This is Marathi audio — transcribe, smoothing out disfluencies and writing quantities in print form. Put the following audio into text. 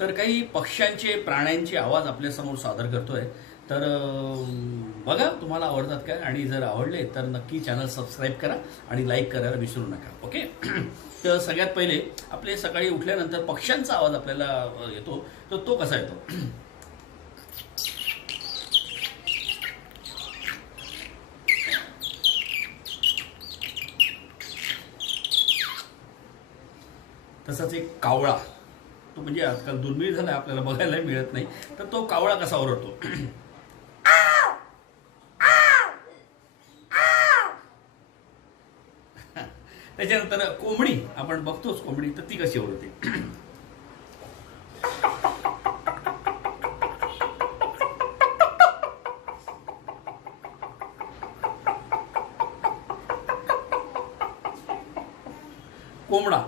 तर काही पक्ष्यांचे प्राण्यांचे आवाज आपल्यासमोर सादर करतोय. तर बघा तुम्हाला आवडतात काय, आणि जर आवडले तर नक्की चॅनल सबस्क्राईब करा आणि लाईक करायला विसरू नका. ओके. तर सगळ्यात पहिले आपले सकाळी उठल्यानंतर पक्ष्यांचा आवाज आपल्याला येतो, तर तो कसा येतो. तसाच एक कावळा, तो म्हणजे आजकाल दुर्मिळ झाला, आपल्याला बघायला मिळत नाही. तर तो कावळा कसा ओरडतो. त्याच्यानंतर कोंबडी आपण बघतोच, कोंबडी तर ती कशी ओरडते. कोंबडा